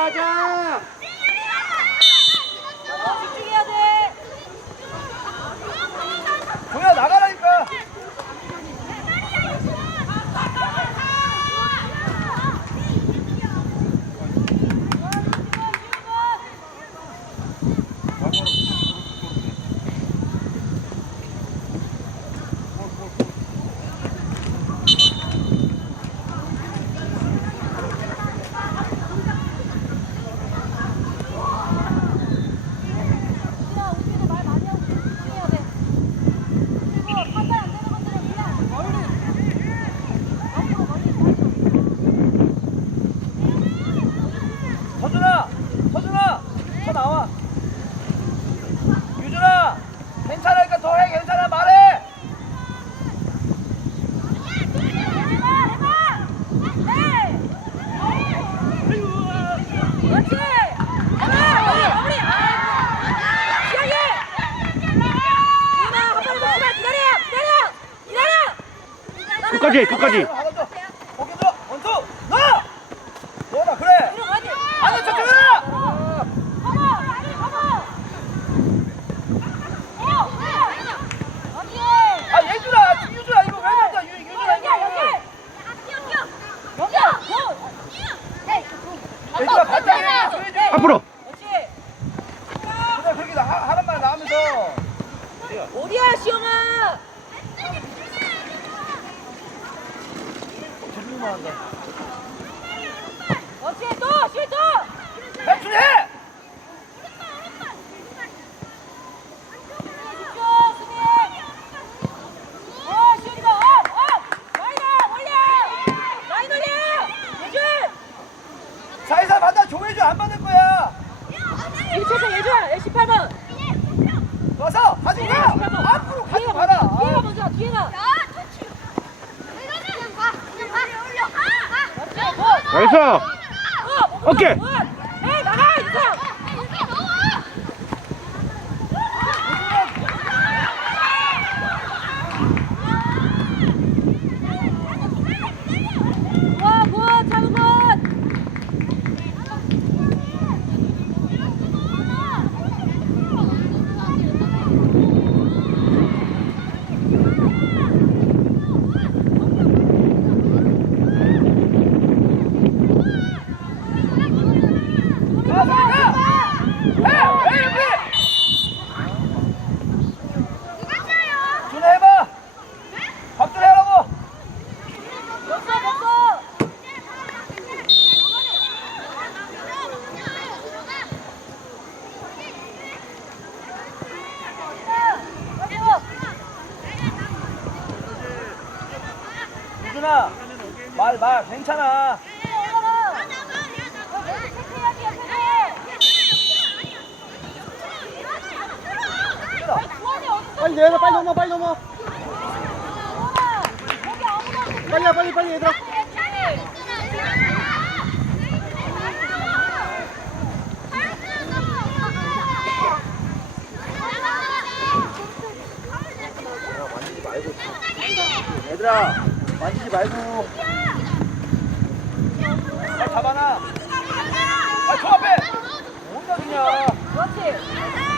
राजा। 오케이 끝까지. 고개 들어 원투 나. 너나 그래. 아니 아니 아니 나이스! 오케이! 빨리 내려 빨리 넘어 빨리 넘어. 빨리야 빨리 빨리 얘들아. 얘들아 만지지 말고. 아, 잡아놔. 아저 앞에. 뭔가 그냥 그렇지.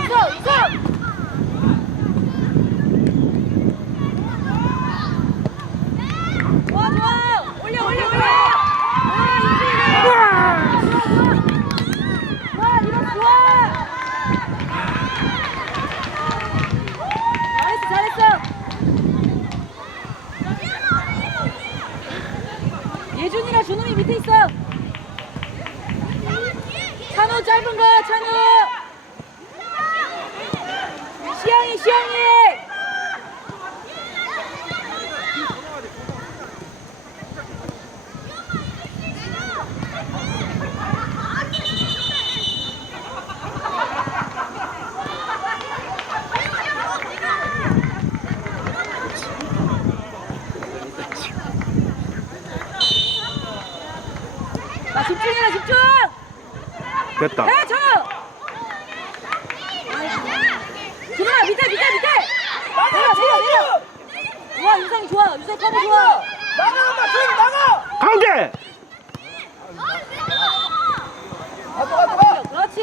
있어 있어 됐다. 야, 저! 준호야, 밑에, 밑에, 밑에! 내려, 내려, 내려! 와, 유상이 좋아. 유상 커버 좋아. 나가, 엄마, 주인 나가! 가운데! 아, 들어가, 들어가! 그렇지.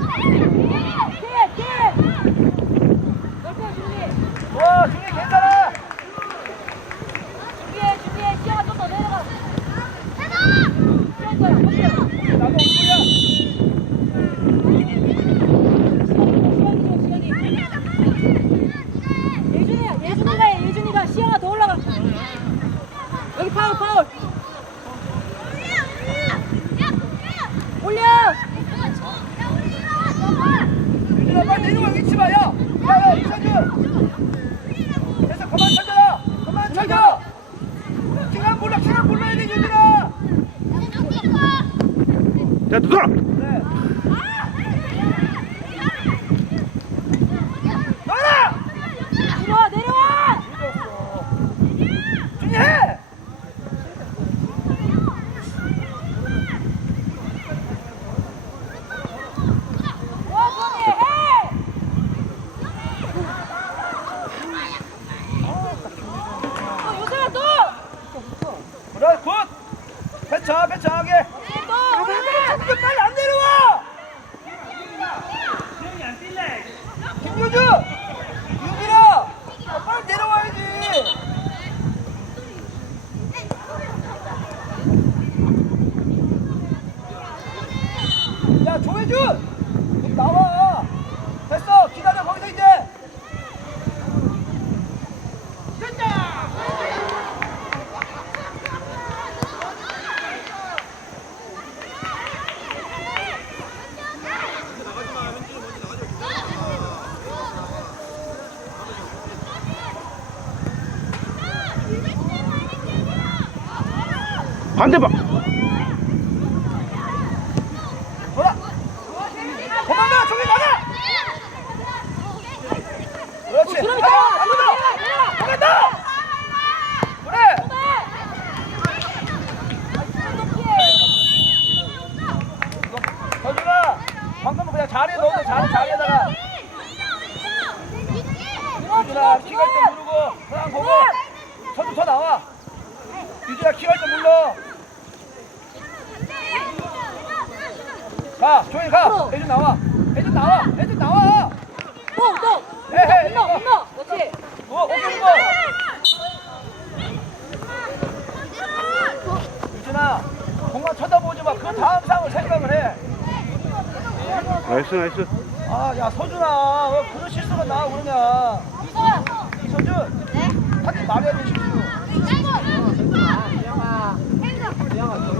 Oh, Та туди! 안돼 봐. 哪里没去过？啊，一样啊，一样啊。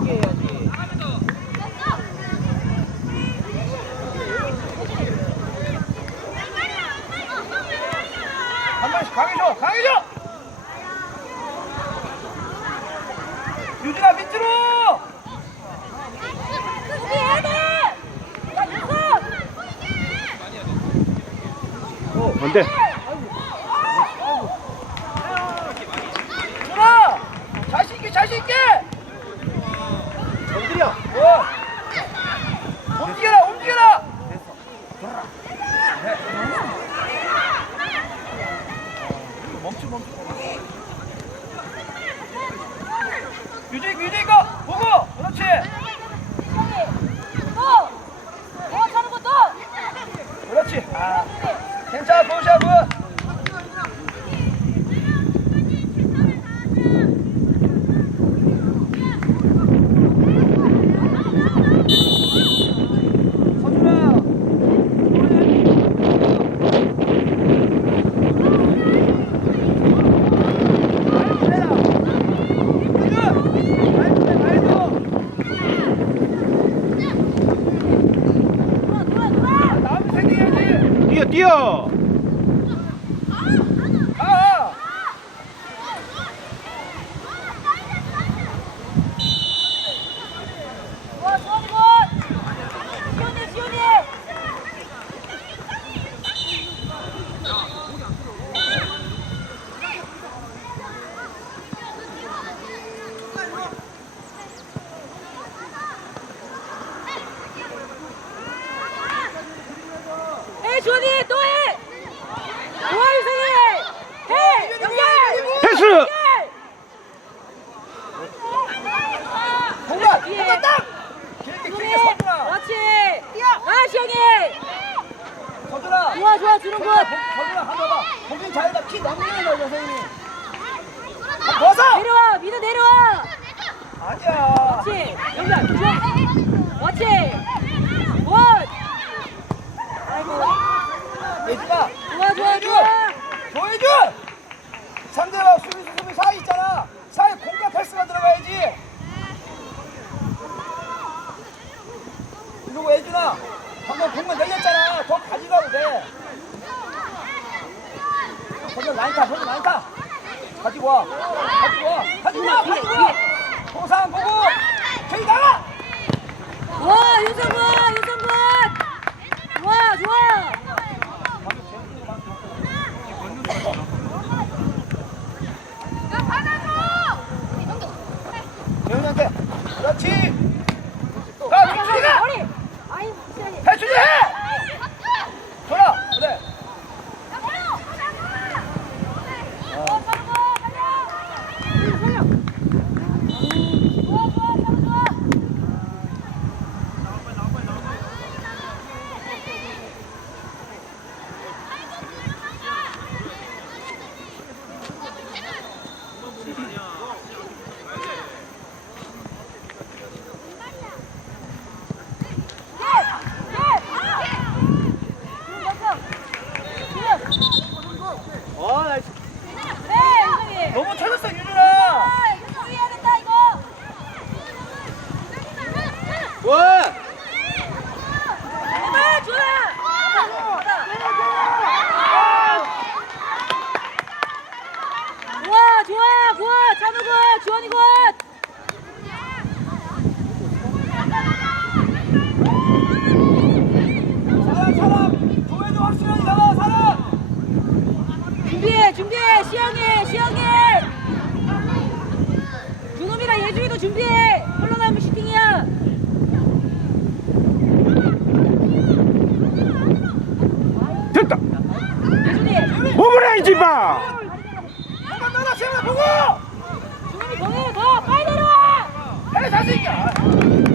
뛰. 줘야 주는 거야. 범준아 가져봐. 범준 잘해다 키 남기는 거야 선생님. 아, 벗어. 내려와 민우 내려와. 아니야. 그렇지. 영자 주. 그렇지. 원. 아이고. 예준아. 좋아 좋아 좋아. 조혜준. 상대방 수비 수비 사이 있잖아. 사이 공과 패스가 들어가야지. 그리고 예준아. 방금 공만 내렸잖아. 더 가져가도 돼. 서전 라인타 서전 라인타. 가지고 와. 가지고 와. 가지고 와. 가지고 와. 홍상 보고. 저기 나가. 민주이도 준비해. 흘러나오면 슈팅이야. 됐다. 오므라이지 마. 나나 세워 보고. 중현이 보내 더 빨리 내려와. 빨리 다시 있다.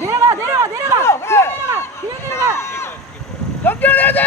내려가 내려가 내려가. 그냥 내려가 그냥 내려가. 연결해야 돼!